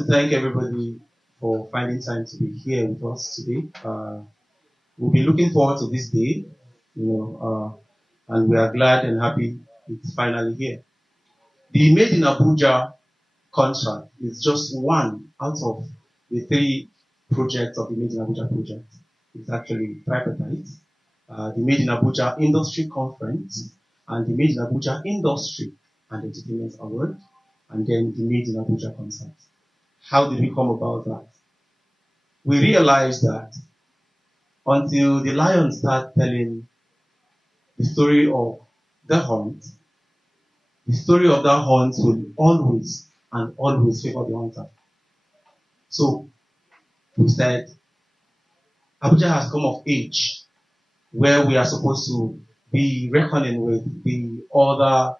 to thank everybody for finding time to be here with us today. We'll be looking forward to this day, and we are glad and happy it's finally here. The Made in Abuja contract is just one out of the 3 projects of the Made in Abuja project. It's actually tripartite. The Made in Abuja Industry Conference and the Made in Abuja Industry and Entertainment Award, and then the Made in Abuja concert. How did we come about that? We realized that until the lions start telling the story of the hunt, the story of that hunt will always and always favor the hunter. So we said, Abuja has come of age where we are supposed to be reckoning with the other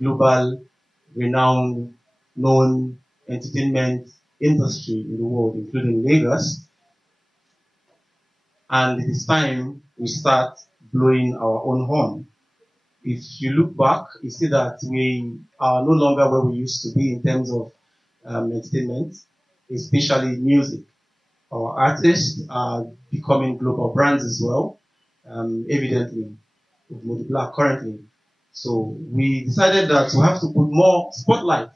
global, renowned, known entertainment industry in the world, including Lagos. And it is time we start blowing our own horn. If you look back, you see that we are no longer where we used to be in terms of entertainment, especially music. Our artists are becoming global brands as well, evidently, with Modi Black currently. So we decided that we have to put more spotlight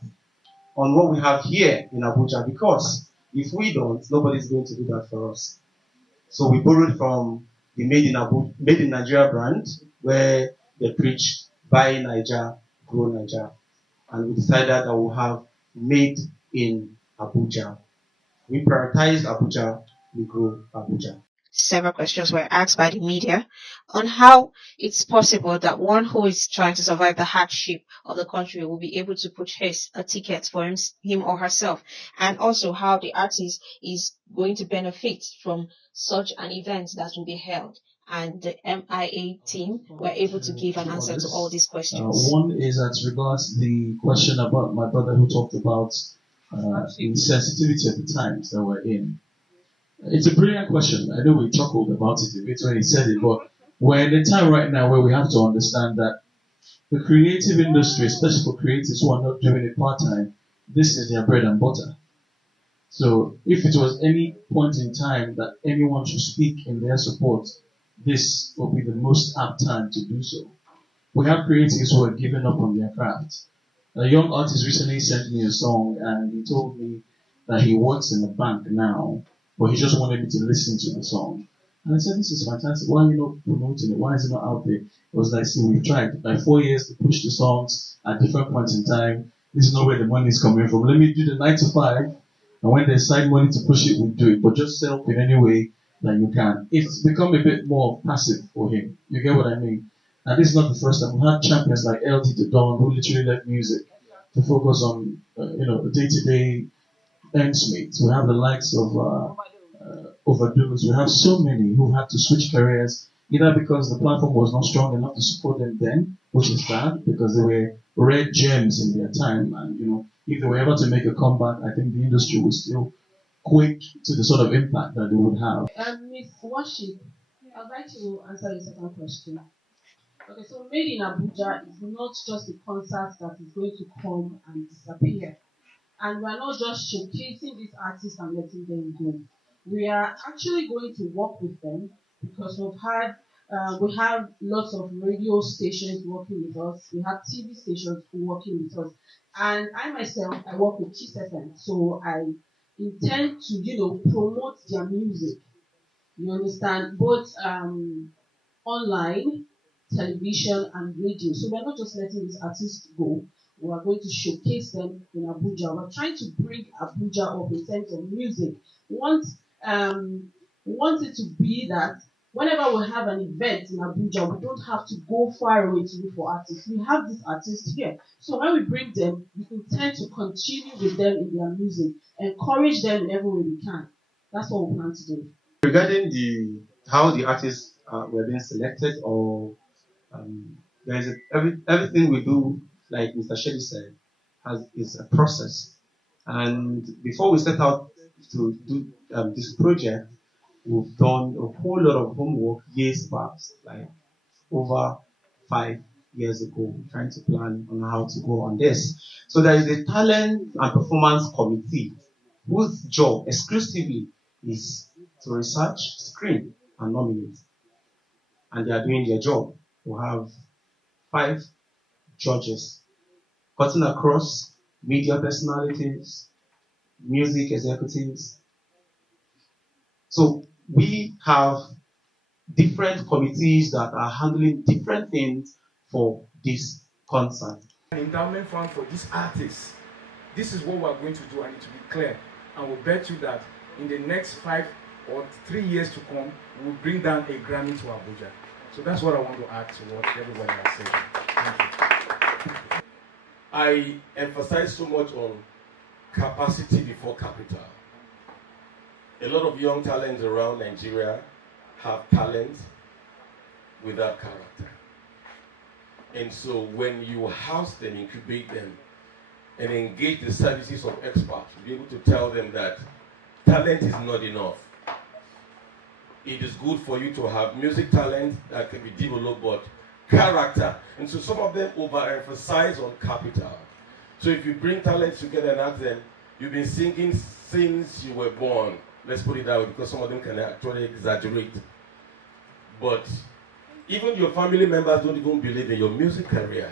on what we have here in Abuja, because if we don't, nobody's going to do that for us. So we borrowed from the Made in Nigeria brand, where they preach buy Naija, grow Naija. And we decided that we'll have Made in Abuja. We prioritize Abuja, we grow Abuja. Several questions were asked by the media on how it's possible that one who is trying to survive the hardship of the country will be able to purchase a ticket for him or herself, and also how the artist is going to benefit from such an event that will be held. And the MIA team were able to give an answer to all these questions. One is as regards the question about my brother who talked about the sensitivity of the times that we're in. It's a brilliant question. I know we chuckled about it a bit when he said it, but we're in a time right now where we have to understand that the creative industry, especially for creatives who are not doing it part-time, this is their bread and butter. So if it was any point in time that anyone should speak in their support, this will be the most apt time to do so. We have creatives who are giving up on their craft. A young artist recently sent me a song and he told me that he works in a bank now, but he just wanted me to listen to the song. And I said, this is fantastic. Why are you not promoting it? Why is it not out there? It was like, see, we've tried. Like 4 years to push the songs at different points in time. This is not where the money is coming from. Let me do the 9 to 5. And when there's side money to push it, we'll do it. But just help in any way that you can. It's become a bit more passive for him. You get what I mean? And this is not the first time. We've had champions like LD to Dawn who literally left music to focus on, the day-to-day ends meet. We have the likes of Overdose. We have so many who had to switch careers, either because the platform was not strong enough to support them then, which is bad, because they were rare gems in their time. And, if they were able to make a comeback, I think the industry would still quake to the sort of impact that they would have. Miss Worship, I'd like to answer the second question. Okay, so Made in Abuja is not just a concert that is going to come and disappear. And we're not just showcasing these artists and letting them go. We are actually going to work with them because we have lots of radio stations working with us. We have TV stations working with us. And I myself, I work with Kiss FM. So I intend to, promote their music. You understand? Both online, television, and radio. So we're not just letting these artists go. We are going to showcase them in Abuja. We're trying to bring Abuja up in terms of music. We want it to be that whenever we have an event in Abuja, we don't have to go far away to look for artists. We have these artists here. So when we bring them, we intend to continue with them in their music, encourage them in every way we can. That's what we plan to do. Regarding how the artists were being selected, or there's everything we do, like Mr. Shady said, is a process. And before we set out to do this project, we've done a whole lot of homework years past, like over 5 years ago, trying to plan on how to go on this. So there is a talent and performance committee whose job exclusively is to research, screen, and nominate. And they are doing their job. We have 5 judges cutting across media personalities, music executives. So we have different committees that are handling different things for this concert. An endowment fund for these artists. This is what we're going to do, and it will be clear. And we'll bet you that in the next 5 or 3 years to come, we'll bring down a Grammy to Abuja. So that's what I want to add to what everybody has said. Thank you. I emphasize so much on capacity before capital. A lot of young talents around Nigeria have talent without character. And so when you house them, incubate them, and engage the services of experts, be able to tell them that talent is not enough. It is good for you to have music talent that can be developed, but character. And so some of them overemphasize on capital. So if you bring talents together and ask them, you've been singing since you were born. Let's put it that way, because some of them can actually exaggerate. But even your family members don't even believe in your music career.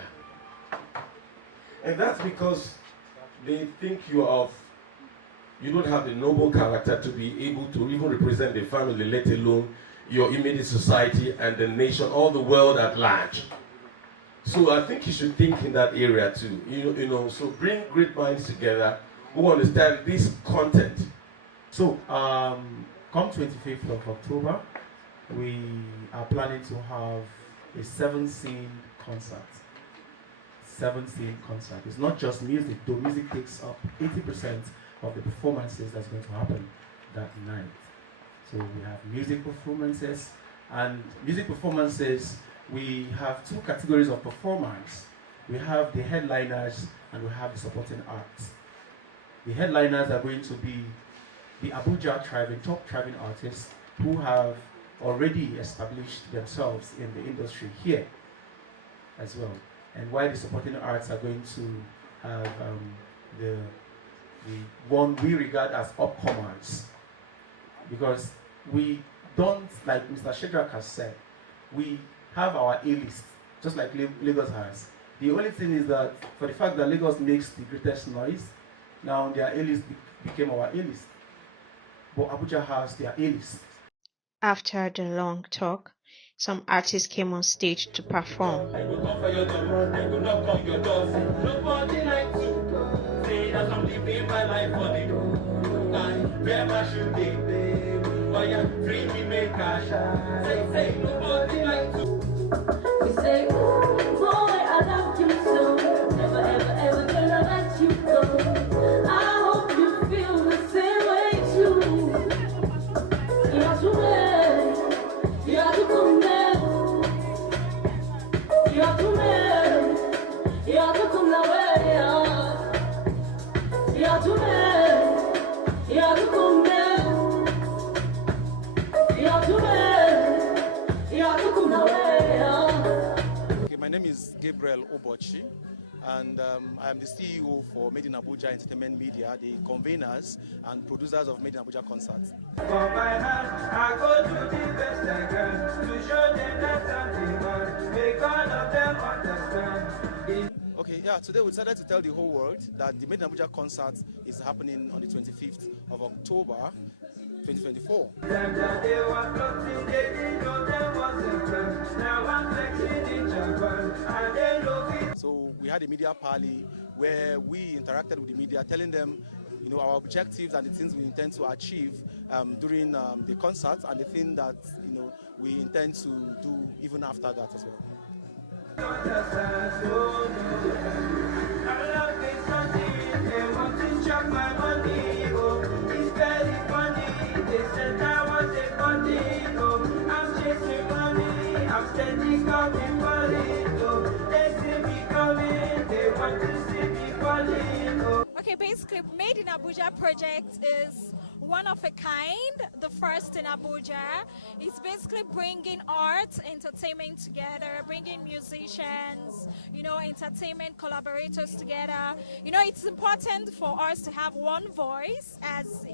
And that's because they think you don't have the noble character to be able to even represent the family, let alone your immediate society and the nation, or the world at large. So I think you should think in that area too. You know, so bring great minds together who understand this content. So, come 25th of October, we are planning to have a 7-scene concert. 7-scene concert. It's not just music, though music takes up 80% of the performances that's going to happen that night. So we have music performances, and music performances, we have 2 categories of performance. We have the headliners and we have the supporting acts. The headliners are going to be the Abuja top thriving artists who have already established themselves in the industry here as well. And while the supporting arts are going to have the one we regard as upcomers, because we don't, like Mr. Shedrack has said, we have our A-list, just like Lagos has. The only thing is that for the fact that Lagos makes the greatest noise, now their A-list became our A-list. But Abuja has their A-list. After the long talk, some artists came on stage to perform. My name is Gabriel Obochi, and I am the CEO for Made in Abuja Entertainment Media, the conveners and producers of Made in Abuja concerts. For my hand, I go to the best I can to show them that I'm the one. Make all of them understand. Okay, yeah, today we decided to tell the whole world that the Made in Abuja concert is happening on the 25th of October, 2024. So we had a media party where we interacted with the media, telling them, you know, our objectives and the things we intend to achieve during the concert, and the thing that, you know, we intend to do even after that as well. Okay, basically, Made in Abuja project is one of a kind, the first in Abuja. It's basically bringing art, entertainment together, bringing musicians, entertainment collaborators together. It's important for us to have one voice as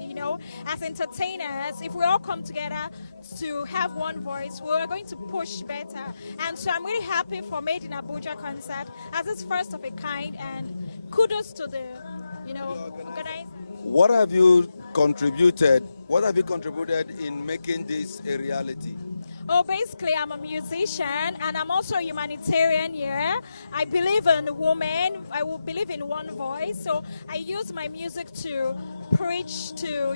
entertainers. If we all come together to have one voice, we're going to push better. And so I'm really happy for Made in Abuja concert as it's first of a kind, and kudos to the, organizers. What have you contributed? What have you contributed in making this a reality? Oh, basically, I'm a musician and I'm also a humanitarian here. I believe in women. I will believe in one voice. So I use my music to preach to,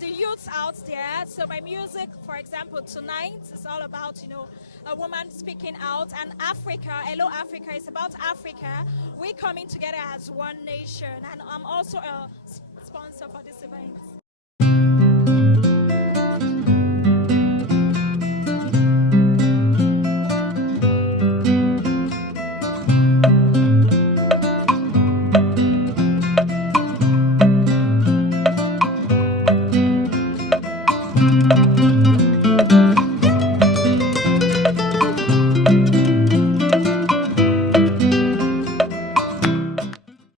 the youths out there. So my music, for example, tonight is all about, a woman speaking out, and Africa, Hello Africa, is about Africa. We're coming together as one nation, and I'm also a sponsor for this event.